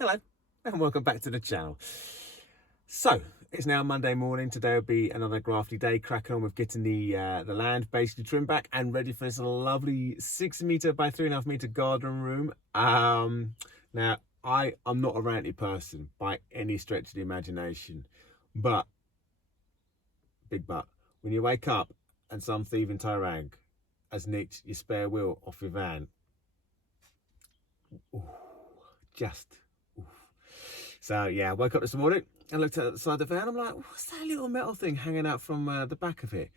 Hello and welcome back to the channel. So it's now Monday morning. Today will be another grafty day, cracking on with getting the land basically trimmed back and ready for this lovely 6 meter by 3.5 meter garden room. Now I'm not a ranty person by any stretch of the imagination, but when you wake up and some thieving tyrag has nicked your spare wheel off your van, ooh, so yeah, I woke up this morning and looked at the side of the van. I'm like, what's that little metal thing hanging out from the back of it?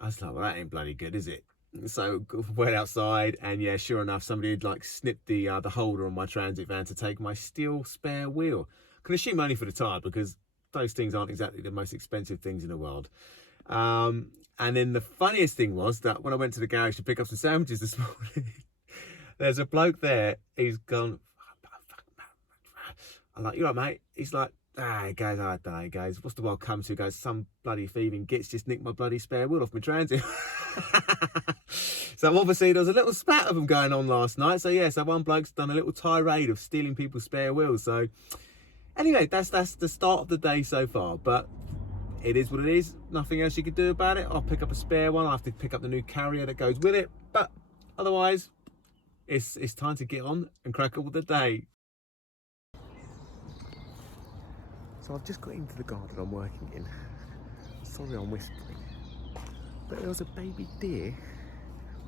I was like, well, that ain't bloody good, is it? So went outside, and yeah, sure enough, somebody had like snipped the holder on my transit van to take my steel spare wheel. Can assume only for the tire, because those things aren't exactly the most expensive things in the world. And then the funniest thing was that when I went to the garage to pick up some sandwiches this morning, there's a bloke there. He's gone, I'm like, you right, mate? He's like, he goes, I don't know. He goes, what's the world come to? He goes, some bloody thieving gits just nicked my bloody spare wheel off my transit. So obviously there was a little spat of them going on last night. So yeah, so one bloke's done a little tirade of stealing people's spare wheels. So anyway, that's the start of the day so far. But it is what it is. Nothing else you can do about it. I'll pick up a spare one. I'll have to pick up the new carrier that goes with it. But otherwise, it's time to get on and crack on with the day. So I've just got into the garden I'm working in. Sorry I'm whispering. But there was a baby deer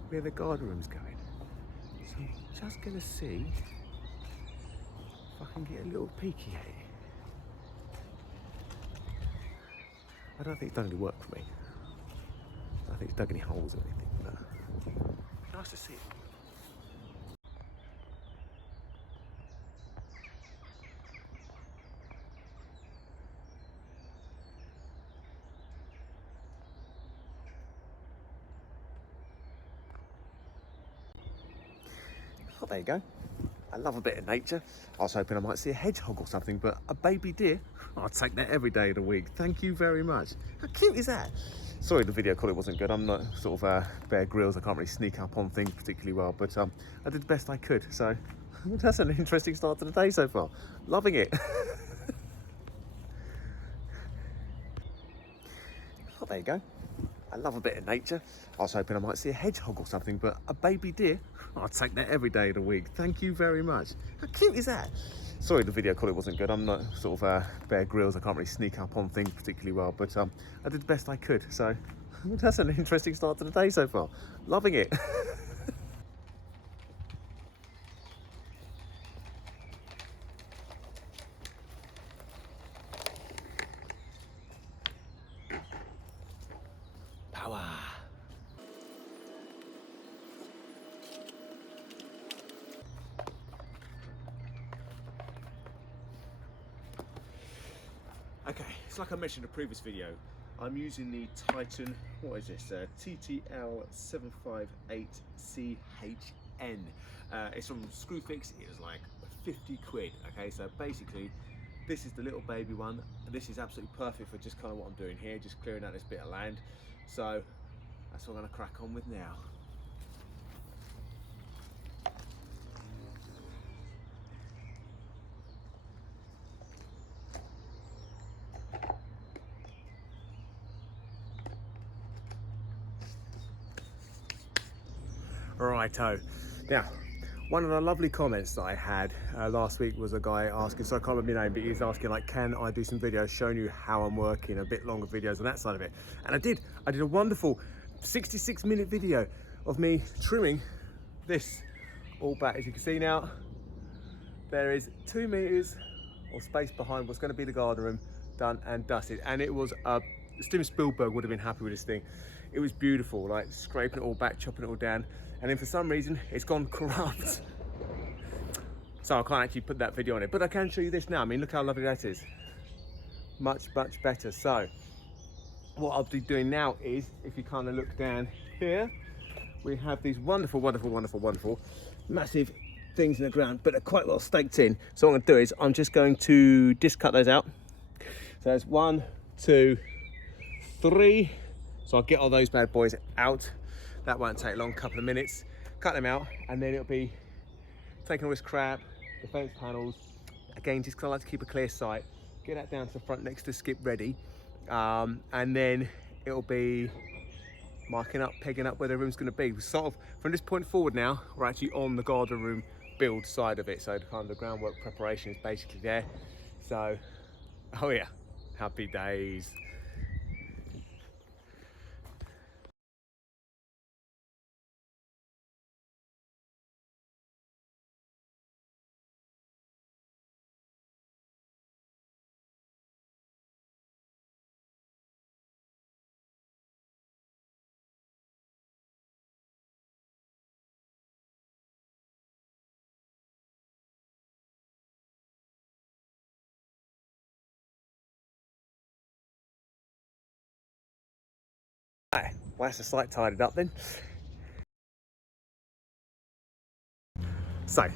where the garden room's going. So I'm just gonna see if I can get a little peeky at it. I don't think it's done any work for me. I don't think it's dug any holes or anything, but nice to see it. Oh, there you go. I love a bit of nature. I was hoping I might see a hedgehog or something, but a baby deer, I'll take that every day of the week. Thank you very much. How cute is that? Sorry the video quality wasn't good. I'm not sort of Bear Grylls. I can't really sneak up on things particularly well, but I did the best I could. So that's an interesting start to the day so far. Loving it. Oh, there you go. I love a bit of nature. I was hoping I might see a hedgehog or something, but a baby deer, I'll take that every day of the week. Thank you very much. How cute is that? Sorry the video quality wasn't good. I'm not sort of Bear Grylls. I can't really sneak up on things particularly well, but I did the best I could. So that's an interesting start to the day so far. Loving it. Power. Okay, it's like I mentioned in a previous video, I'm using the Titan, what is this, TTL758CHN. It's from Screwfix. It was like 50 quid, okay? So basically, this is the little baby one. This is absolutely perfect for just kind of what I'm doing here, just clearing out this bit of land. So that's what I'm gonna crack on with now. Righto. Now, one of the lovely comments that I had last week was a guy asking, so I can't remember his name, but he was asking like, can I do some videos showing you how I'm working, a bit longer videos on that side of it. And I did a wonderful 66-minute video of me trimming this all back. As you can see now, there is 2 meters of space behind what's going to be the garden room, done and dusted. And it was Steven Spielberg would have been happy with this thing. It was beautiful, like scraping it all back, chopping it all down, and then for some reason it's gone corrupt. So I can't actually put that video on it, but I can show you this now. I mean, look how lovely that is. Much, much better. So what I'll be doing now is, if you kind of look down here, we have these wonderful, wonderful, wonderful, wonderful, massive things in the ground, but they're quite well staked in. So what I'm gonna do is I'm just going to disc cut those out. So there's 1, 2, 3. So I'll get all those bad boys out. That won't take long, couple of minutes. Cut them out, and then it'll be taking all this crap, the fence panels, again, just because I like to keep a clear sight, get that down to the front next to skip ready, and then it'll be marking up, pegging up where the room's going to be. Sort of from this point forward now, we're actually on the garden room build side of it, so the kind of the groundwork preparation is basically there. So, oh yeah, happy days. Right, well, that's the site tidied up then. So, it's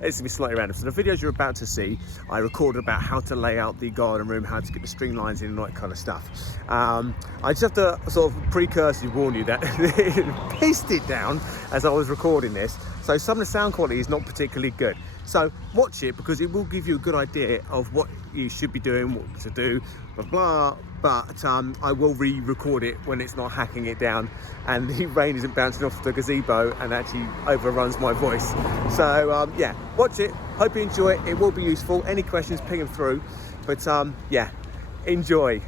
going to be slightly random. So the videos you're about to see, I recorded about how to lay out the garden room, how to get the string lines in and all that kind of stuff. I just have to sort of precursory warn you that it pissed it down as I was recording this. So some of the sound quality is not particularly good. So watch it because it will give you a good idea of what you should be doing, what to do, blah, blah. But I will re-record it when it's not hacking it down and the rain isn't bouncing off the gazebo and actually overruns my voice. So yeah, watch it, hope you enjoy it, it will be useful. Any questions, ping them through. But yeah, enjoy.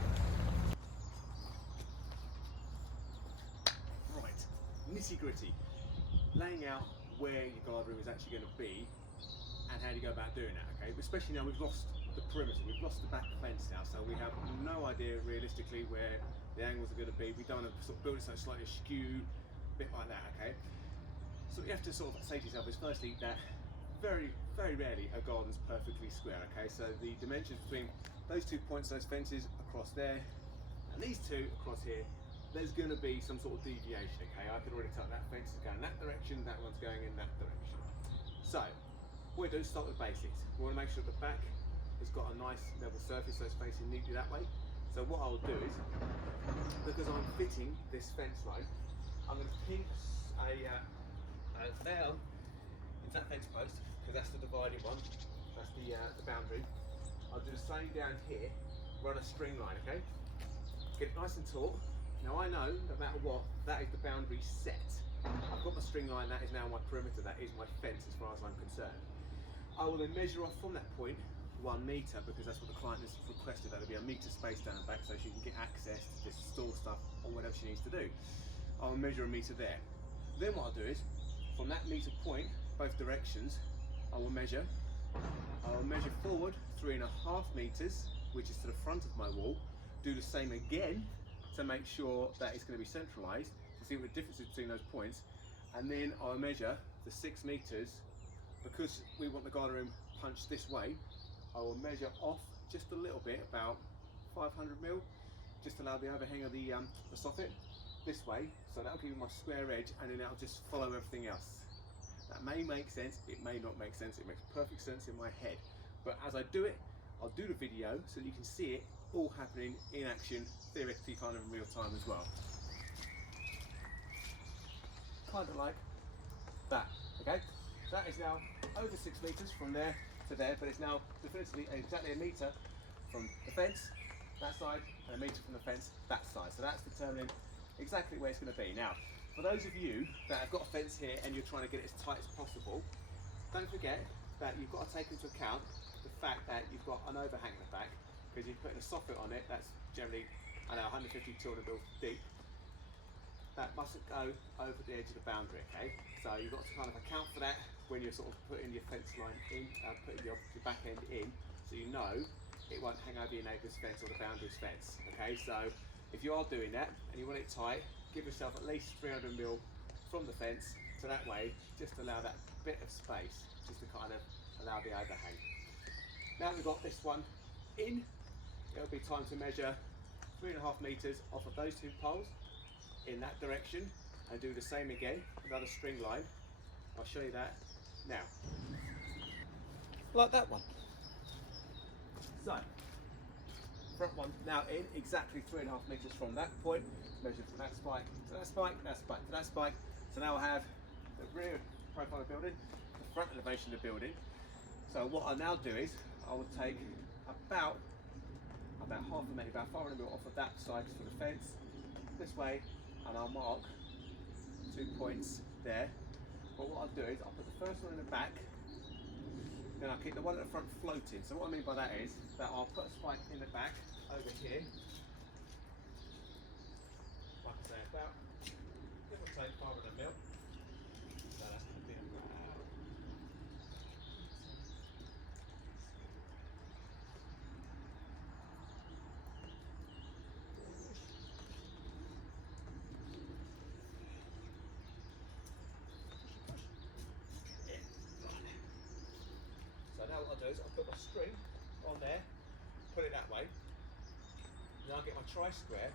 Right, nitty gritty. Laying out where your garden room is actually going to be and how do you go about doing that, okay? Especially now we've lost the perimeter, we've lost the back fence now, so we have no idea realistically where the angles are going to be. We don't want to sort of build it so it's slightly askew, a bit like that, okay? So what you have to sort of say to yourself is firstly that very, very rarely a garden's perfectly square, okay? So the dimensions between those 2 points, those fences across there, and these two across here, there's going to be some sort of deviation, okay? I can already tell that fence is going in that direction, that one's going in that direction. So, what we do is start with basics. We want to make sure the back has got a nice level surface, so it's facing neatly that way. So what I'll do is, because I'm fitting this fence line, I'm going to pin a nail into that fence post, because that's the dividing one, that's the boundary. I'll do the same down here, run a string line, okay? Get it nice and taut. Now I know, no matter what, that is the boundary set. I've got my string line, that is now my perimeter, that is my fence as far as I'm concerned. I will then measure off from that point 1 metre, because that's what the client has requested, that there'll be a metre space down the back so she can get access to just store stuff or whatever she needs to do. I'll measure a metre there. Then what I'll do is, from that metre point, both directions, I will measure forward 3.5 metres, which is to the front of my wall, do the same again to make sure that it's going to be centralised, to see what the difference is between those points, and then I'll measure the 6 metres. Because we want the garden room punched this way, I will measure off just a little bit, about 500 mil, just to allow the overhang of the soffit this way. So that'll give me my square edge, and then that'll just follow everything else. That may make sense, it may not make sense, it makes perfect sense in my head. But as I do it, I'll do the video so that you can see it all happening in action, theoretically kind of in real time as well. Kind of like that, okay? That is now over 6 metres from there to there, but it's now definitively exactly a metre from the fence, that side, and a metre from the fence, that side. So that's determining exactly where it's going to be. Now, for those of you that have got a fence here and you're trying to get it as tight as possible, don't forget that you've got to take into account the fact that you've got an overhang at the back, because you're putting a soffit on it that's generally, I know, 150, 200 mil deep. That mustn't go over the edge of the boundary, okay? So you've got to kind of account for that when you're sort of putting your fence line in, putting your back end in, so you know it won't hang over your neighbour's fence or the boundary's fence, okay? So if you are doing that and you want it tight, give yourself at least 300 mil from the fence, so that way, just allow that bit of space, just to kind of allow the overhang. Now we've got this one in, it'll be time to measure 3.5 metres off of those 2 poles in that direction, and do the same again, another string line. I'll show you that now. Like that one. So, front one now in exactly 3.5 metres from that point, measure from that spike to that spike, that spike to that spike. So now I have the rear profile of the building, the front elevation of the building. So what I now do is I will take about half a metre, about 500 mil off of that side for the fence this way, and I'll mark 2 points there. But what I'll do is I'll put the first one in the back, then I'll keep the one at the front floating. So what I mean by that is that I'll put a spike in the back over here, like I say, about, give or take 500 mil. So that's going to be about, so now what I'll do is I'll put my string on there, put it that way, then I'll get my tri-square,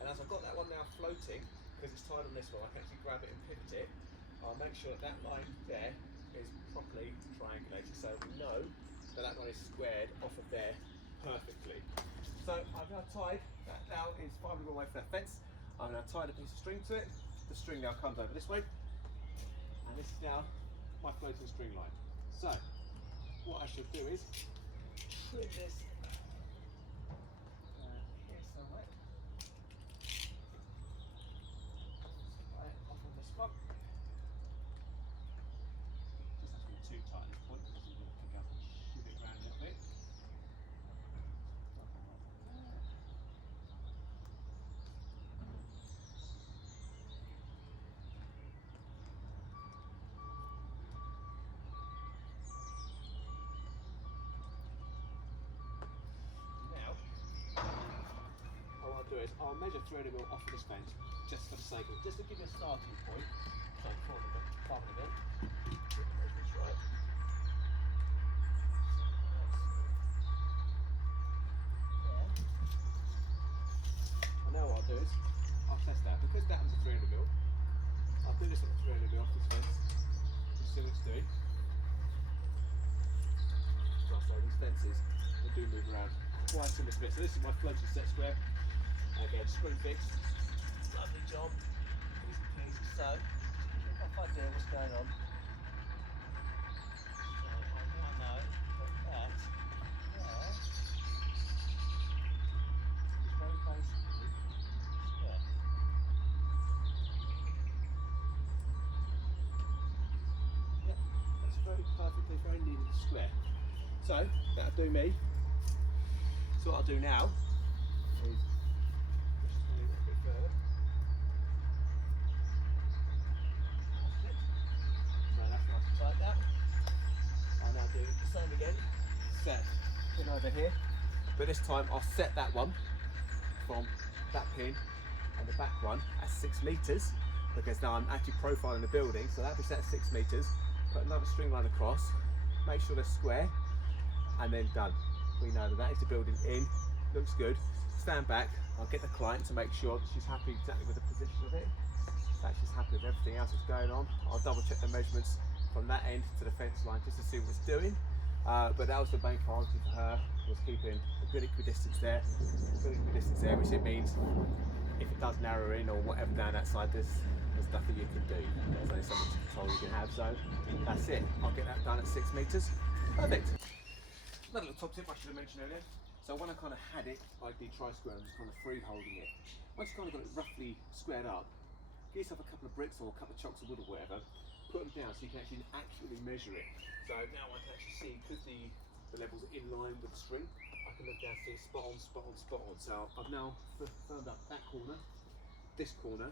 and as I've got that one now floating, because it's tied on this one, I can actually grab it and pivot it. I'll make sure that that line there is properly triangulated, so we know that that one is squared off of there perfectly. So I've now tied, that now is 500 away from that fence. I'm now tied a piece of string to it. The string now comes over this way, and this is now my floating string line. So what I should do is trim this here somewhere. Right off of the spot. Just has to be too tight at this point because you're going to pick up and shift it around a little bit. What I'll do is I'll measure 300 mil off of this fence just for the sake of it, just to give you a starting point. So 500 mil. That's right. And now what I'll do is I'll test that. Because that was a 300 mil, I'll do this on a 300 mil off this fence. Just see what it's doing. So these fences, they do move around quite a little bit. So this is my floating set square. Again, screw fixed. Lovely job. Easy peasy. So, if I idea what's going on. So I now know that there is very basically square. Yep, that's very perfectly, very neatly square. So that'll do me. So what I'll do now is push this one a little bit further. So that's nice and tight now. I'll now do the same again. Set pin over here, but this time I'll set that one from that pin and the back one at 6 meters, because now I'm actually profiling the building. So that'll be set at 6 meters. Put another string line across. Make sure they're square. And then done. We know that that is the building in, looks good. Stand back, I'll get the client to make sure that she's happy exactly with the position of it, that she's happy with everything else that's going on. I'll double check the measurements from that end to the fence line just to see what it's doing. But that was the main priority for her, was keeping a good equidistance there. Which it means if it does narrow in or whatever down that side, there's nothing you can do. There's only so much control you can have, so that's it. I'll get that done at 6 meters. Perfect. Another little top tip I should have mentioned earlier. So when I kind of had it like the tri-square and just kind of free holding it, once you kind of got it roughly squared up, get yourself a couple of bricks or a couple of chunks of wood or whatever, put them down so you can actually measure it. So now I can actually see, because the levels are in line with the string, I can look down and see spot on, spot on, spot on. So I've now firmed up that corner, this corner,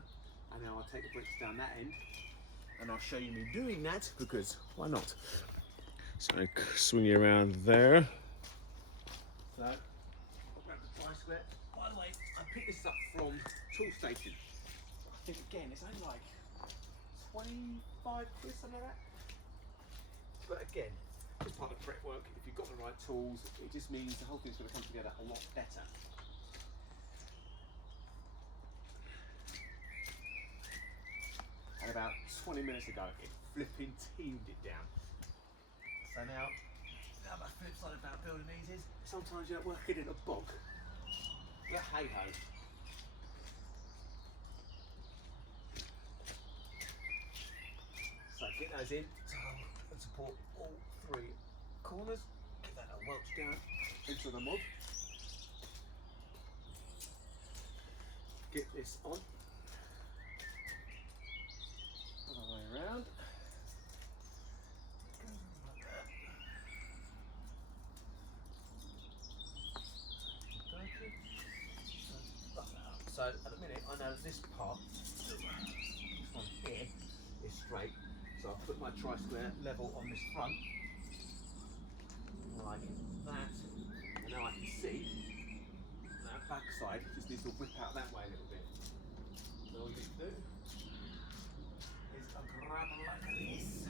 and now I'll take the bricks down that end, and I'll show you me doing that, because why not? So swing you around there. So I'll grab the tri-square. By the way, I picked this up from Tool Station. I think again it's only like 25 quid, something like that. But again, just part of prep work. If you've got the right tools, it just means the whole thing's going to come together a lot better. And about 20 minutes ago, it flipping teamed it down. So now my flip side about building these is sometimes you don't work it in a bog. Yeah, hey ho. So get those in and support all 3 corners, get that welch down into the mod. Get this on, all the way around. Like that. So at the minute I know this part, this one here, is straight. So I'll put my tri-square level on this front, like that, and now I can see that back side just needs to whip out that way a little bit. So all you need to do is I'll grab it like this,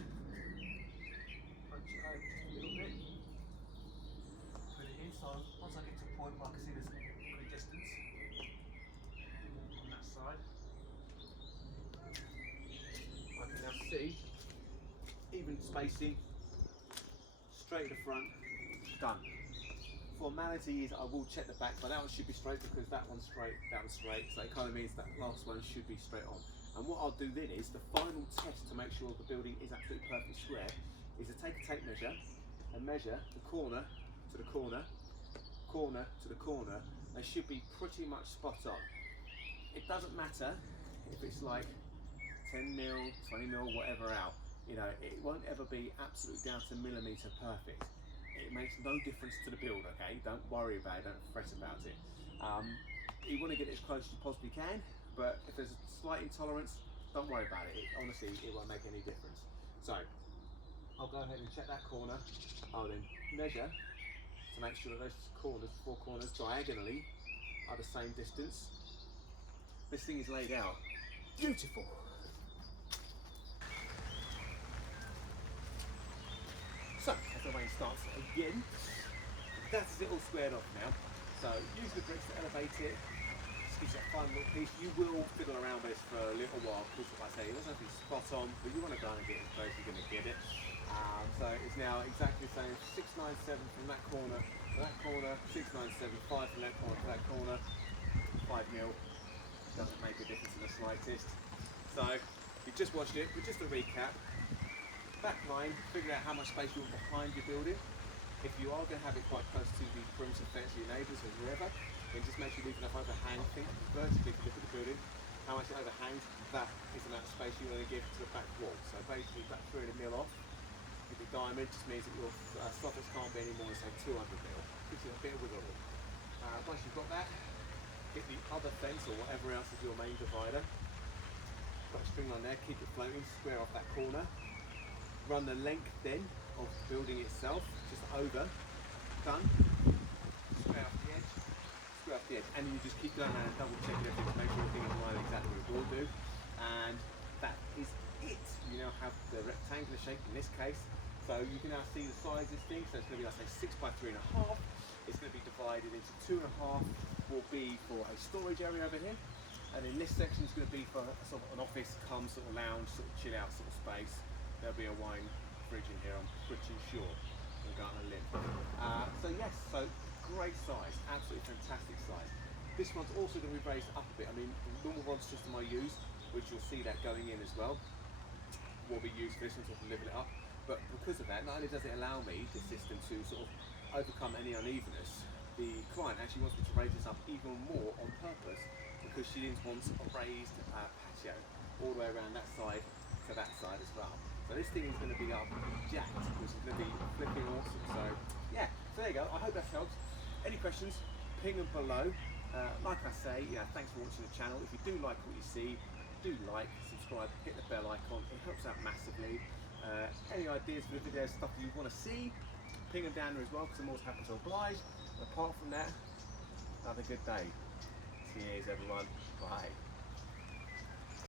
punch it out just a little bit, put it in, so once I get to a point where I can see there's a good distance on that side, I can now see even spacing, straight to the front, done. Formality is I will check the back, but that one should be straight because that one's straight, that one's straight, so it kind of means that last one should be straight on. And what I'll do then is the final test to make sure the building is absolutely perfect square is to take a tape measure and measure the corner to the corner, corner to the corner. They should be pretty much spot on. It doesn't matter if it's like 10 mil, 20 mil, whatever out. You know, it won't ever be absolute down to millimetre perfect. It makes no difference to the build, okay? Don't worry about it, don't fret about it. You want to get it as close as you possibly can, but if there's a slight intolerance, don't worry about it. Honestly, it won't make any difference. So, I'll go ahead and check that corner. I'll then measure to make sure that those corners, 4 corners diagonally, are the same distance. This thing is laid out. Beautiful. So, as the rain starts again, that's it all squared off now. So, use the bricks to elevate it. Just gives you a fun little piece. You will fiddle around with this for a little while, because like I say, it doesn't have to be spot on, but you want to go and get it as close as you're going to get it. So it's now exactly the same, 697 from that corner to that corner, 697, 5 from that corner to that corner, 5 mil. Doesn't make a difference in the slightest. So, you just watched it, but just a recap. Back line, figure out how much space you want behind your building. If you are going to have it quite close to the perimeter fence of your neighbours or whoever, then just make sure you leave enough overhang. Think vertically if you look at the building, how much it overhangs, that is the amount of space you want to give to the back wall. So basically back 300 mil off. If the diamond just means that your soffits can't be any more than say 200 mil. Gives you a bit of wiggle room. Once you've got that, get the other fence or whatever else is your main divider. Got a string on there, keep it floating, square off that corner. Run the length then of the building itself, just over, done. Square off the edge, square off the edge, and you just keep going around and double checking everything to make sure everything is aligned exactly what it will do. And that is it. You now have the rectangular shape in this case, so you can now see the size of this thing. So it's going to be, like, say, 6 by 3.5. It's going to be divided into 2.5 will be for a storage area over here, and in this section is going to be for sort of an office, come sort of lounge, sort of chill out sort of space. There'll be a wine fridge in here, I'm pretty sure. We'll go on a limb. So yes, so great size, absolutely fantastic size. This one's also going to be raised up a bit. I mean, the normal rod system I use, which you'll see that going in as well, will be used for this one to level it up. But because of that, not only does it allow me, this system, to sort of overcome any unevenness, the client actually wants me to raise this up even more on purpose, because she wants a raised patio all the way around that side to that side as well. So this thing is going to be up jacked, which is going to be flipping awesome. So yeah, so there you go. I hope that's helped. Any questions, ping them below. Like I say, thanks for watching the channel. If you do like what you see, do like, subscribe, hit the bell icon. It helps out massively. Any ideas for the videos, stuff you want to see, ping them down there as well, because I'm always happy to oblige. And apart from that, have a good day. Cheers everyone. Bye.